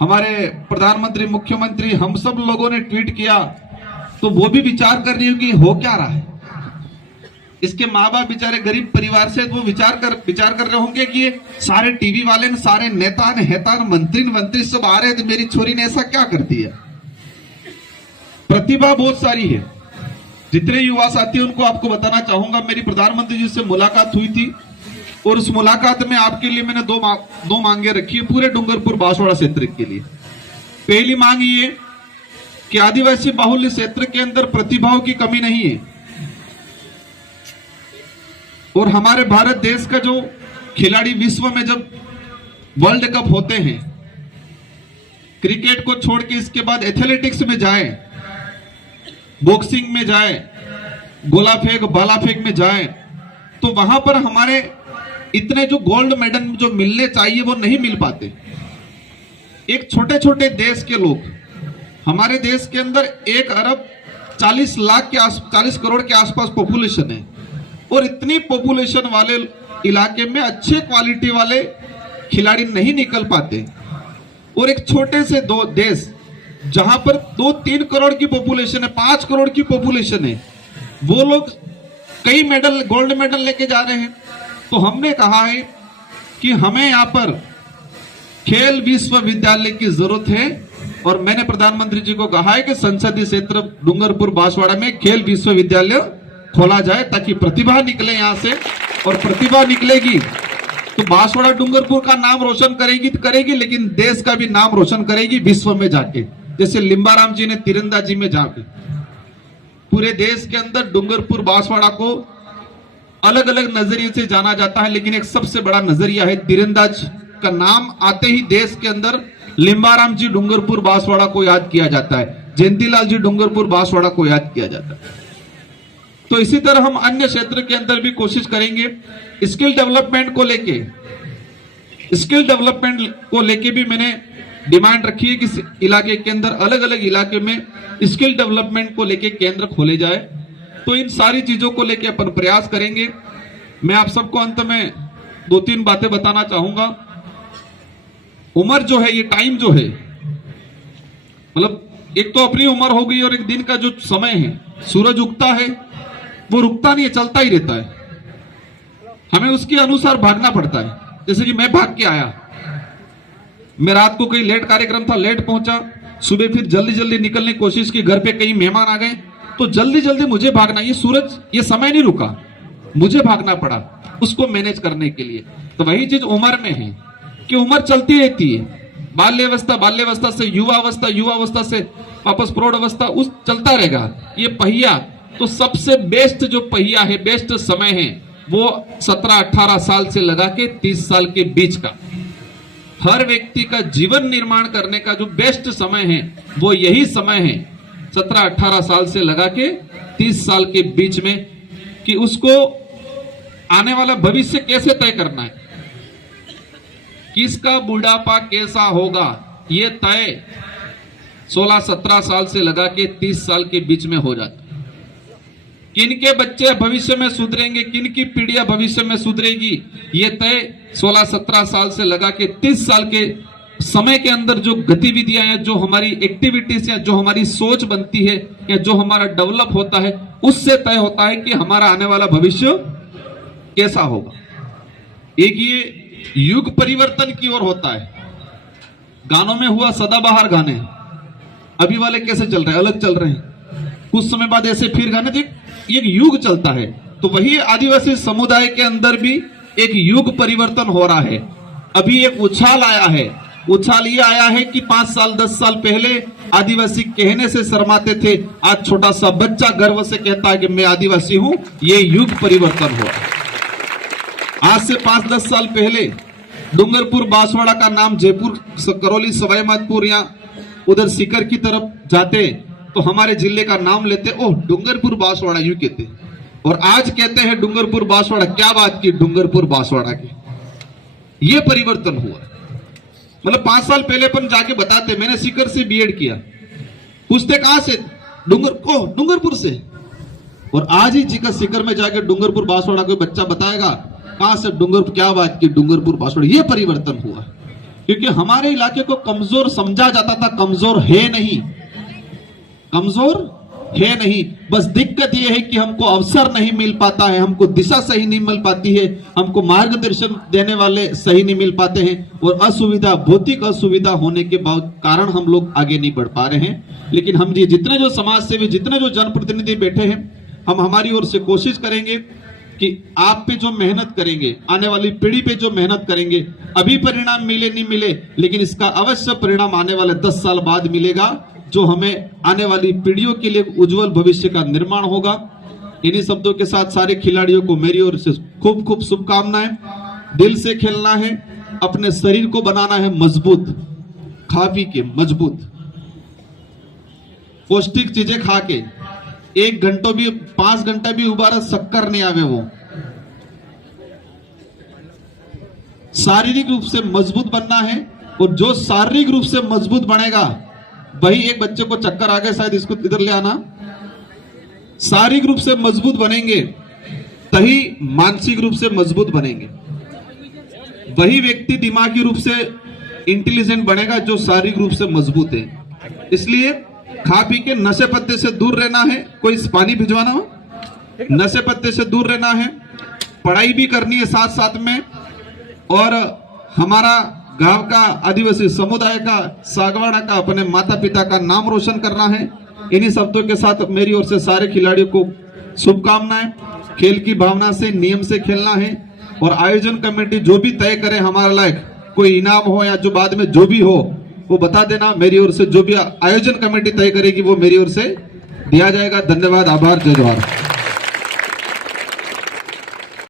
हमारे प्रधानमंत्री, मुख्यमंत्री, हम सब लोगों ने ट्वीट किया, तो वो भी विचार कर रही हो कि हो क्या रहा है। इसके माँ बाप बेचारे गरीब परिवार से, वो विचार कर रहे होंगे कि ये सारे टीवी वाले ने, सारे नेता ने, हेता ने, मंत्री सब आ रहे हैं, तो मेरी छोरी ने ऐसा क्या कर दिया। प्रतिभा बहुत सारी है। जितने युवा साथी उनको आपको बताना चाहूंगा, मेरी प्रधानमंत्री जी से मुलाकात हुई थी और उस मुलाकात में आपके लिए मैंने दो मांगे रखी है पूरे डूंगरपुर बांसवाड़ा क्षेत्र के लिए। पहली मांग ये कि आदिवासी बाहुल्य क्षेत्र के अंदर प्रतिभाओं की कमी नहीं है और हमारे भारत देश का जो खिलाड़ी विश्व में जब वर्ल्ड कप होते हैं, क्रिकेट को छोड़ के इसके बाद एथलेटिक्स में जाए, बॉक्सिंग में जाए, गोला फेंक, भाला फेंक में जाए, तो वहां पर हमारे इतने जो गोल्ड मेडल जो मिलने चाहिए वो नहीं मिल पाते। एक छोटे छोटे देश के लोग, हमारे देश के अंदर 1 अरब 40 करोड़ के आसपास पॉपुलेशन है और इतनी पॉपुलेशन वाले इलाके में अच्छे क्वालिटी वाले खिलाड़ी नहीं निकल पाते। और एक छोटे से दो देश जहां पर 2-3 करोड़ की पॉपुलेशन है, 5 करोड़ की पॉपुलेशन है, वो लोग कई मेडल, गोल्ड मेडल लेके जा रहे हैं। तो हमने कहा है कि हमें यहां पर खेल विश्वविद्यालय की जरूरत है और मैंने प्रधानमंत्री जी को कहा है कि संसदीय क्षेत्र डूंगरपुर बांसवाड़ा में खेल विश्वविद्यालय खोला जाए ताकि प्रतिभा निकले यहां से, और प्रतिभा निकलेगी तो बांसवाड़ा डूंगरपुर का नाम रोशन करेगी तो करेगी, लेकिन देश का भी नाम रोशन करेगी विश्व में जाके। जैसे लिंबाराम जी ने तीरंदाजी में जाके पूरे देश के अंदर डूंगरपुर बांसवाड़ा को अलग अलग नजरिए से जाना जाता है, लेकिन एक सबसे बड़ा नजरिया है तीरंदाज का नाम आते ही देश के अंदर लिंबाराम जी डूंगरपुर बांसवाड़ा को याद किया जाता है, जयंतीलाल जी डूंगरपुर बांसवाड़ा को याद किया जाता है। तो इसी तरह हम अन्य क्षेत्र के अंदर भी कोशिश करेंगे। स्किल डेवलपमेंट को लेके भी मैंने डिमांड रखी है कि इस इलाके के अंदर, अलग अलग इलाके में स्किल डेवलपमेंट को लेके केंद्र खोले जाए। तो इन सारी चीजों को लेके अपन प्रयास करेंगे। मैं आप सबको अंत में 2-3 बातें बताना चाहूंगा। उम्र जो है, ये टाइम जो है, मतलब एक तो अपनी उम्र हो गई और एक दिन का जो समय है, सूरज उगता है वो रुकता नहीं है, चलता ही रहता है। हमें उसके अनुसार भागना पड़ता है। जैसे कि मैं भाग के आया, मैं रात को कहीं लेट कार्यक्रम था, लेट पहुंचा, सुबह फिर जल्दी जल्दी निकलने की कोशिश की, घर पे कई मेहमान आ गए तो जल्दी जल्दी मुझे भागना, ये सूरज, ये समय नहीं रुका, मुझे भागना पड़ा उसको मैनेज करने के लिए। तो वही चीज उम्र में है कि उम्र चलती रहती है, बाल्यावस्था से युवावस्था, युवावस्था से वापस प्रौढ़ अवस्था, उस चलता रहेगा ये पहिया। तो सबसे बेस्ट जो पहिया है, बेस्ट समय है वो 17-18 साल से लगा के 30 साल के बीच का। हर व्यक्ति का जीवन निर्माण करने का जो बेस्ट समय है वो यही समय है, 17-18 साल से लगा के 30 साल के बीच में, कि उसको आने वाला भविष्य कैसे तय करना है, किसका बुढ़ापा कैसा होगा, ये तय 16-17 साल से लगा के 30 साल के बीच में हो जाता है। किनके बच्चे भविष्य में सुधरेंगे, किनकी पीढ़ियां भविष्य में सुधरेगी, ये तय 16-17 साल से लगा के 30 साल के समय के अंदर जो गतिविधियां हैं, जो हमारी एक्टिविटीज हैं, जो हमारी सोच बनती है या जो हमारा डेवलप होता है, उससे तय होता है कि हमारा आने वाला भविष्य कैसा होगा। एक ये युग परिवर्तन की ओर होता है। गानों में हुआ सदाबहार गाने, अभी वाले कैसे चल रहे हैं, अलग चल रहे हैं, कुछ समय बाद ऐसे फिर गाने, तो एक युग चलता है। तो वही आदिवासी समुदाय के अंदर भी एक युग परिवर्तन हो रहा है। अभी एक उछाल आया है, उछाल ये आया है कि 5 साल 10 साल पहले आदिवासी कहने से शर्माते थे, आज छोटा सा बच्चा गर्व से कहता है कि मैं आदिवासी हूं। ये युग परिवर्तन हुआ। आज से 5-10 साल पहले डूंगरपुर बांसवाड़ा का नाम जयपुर, करौली, सवाई माधोपुर या उधर सीकर की तरफ जाते तो हमारे जिले का नाम लेते, ओह डूंगरपुर बांसवाड़ा, यूं कहते। और आज कहते हैं डूंगरपुर बांसवाड़ा, क्या बात की डूंगरपुर बांसवाड़ा की। ये परिवर्तन हुआ। मतलब 5 साल पहले अपन जाके बताते, मैंने सीकर से बीएड किया, पूछते कहां से, डूंगरपुर से। और आज ही जी का सीकर में जाके डूंगरपुर बांसवाड़ा कोई बच्चा बताएगा कहां से, डूंगरपुर, क्या बात की डूंगरपुर बांसवाड़ा। ये परिवर्तन हुआ। क्योंकि हमारे इलाके को कमजोर समझा जाता था, कमजोर है नहीं, कमजोर है नहीं। बस दिक्कत यह है कि हमको अवसर नहीं मिल पाता है, हमको दिशा सही नहीं मिल पाती है, हमको मार्गदर्शन देने वाले सही नहीं मिल पाते हैं, और असुविधा, भौतिक असुविधा होने के कारण हम लोग आगे नहीं बढ़ पा रहे हैं। लेकिन हम जी जितने जो समाज सेवी, जितने जो जनप्रतिनिधि बैठे हैं, हम हमारी ओर से कोशिश करेंगे कि आप पे जो मेहनत करेंगे, आने वाली पीढ़ी पे जो मेहनत करेंगे, अभी परिणाम मिले नहीं मिले, लेकिन इसका अवश्य परिणाम आने वाले 10 साल बाद मिलेगा, जो हमें आने वाली पीढ़ियों के लिए उज्जवल भविष्य का निर्माण होगा। इन्हीं शब्दों के साथ सारे खिलाड़ियों को मेरी ओर से खूब खूब शुभकामनाएं। दिल से खेलना है, अपने शरीर को बनाना है मजबूत, खा पी के मजबूत, पौष्टिक चीजें खा के, 1 घंटा भी 5 घंटा भी उबारा शक्कर नहीं आवे, वो शारीरिक रूप से मजबूत बनना है। और जो शारीरिक रूप से मजबूत बनेगा, वही, एक बच्चे को चक्कर आ गए, शायद इसको इधर ले आना, शारीरिक रूप से मजबूत बनेंगे तभी मानसिक रूप से मजबूत बनेंगे। वही व्यक्ति दिमागी रूप से इंटेलिजेंट बनेगा जो शारीरिक रूप से मजबूत है। इसलिए खा पी के नशे पत्ते से दूर रहना है। कोई पानी भिजवाना हो, नशे पत्ते से दूर रहना है, पढ़ाई भी करनी है साथ साथ में, और हमारा गांव का आदिवासी समुदाय का, सागवाड़ा का, अपने माता पिता का नाम रोशन करना है। इन्हीं शब्दों के साथ मेरी ओर से सारे खिलाड़ियों को शुभकामनाएं। खेल की भावना से, नियम से खेलना है, और आयोजन कमेटी जो भी तय करे हमारा लायक, कोई इनाम हो या जो बाद में जो भी हो वो बता देना। मेरी ओर से जो भी आयोजन कमेटी तय करेगी वो मेरी ओर से दिया जाएगा। धन्यवाद, आभार, जय जोहार।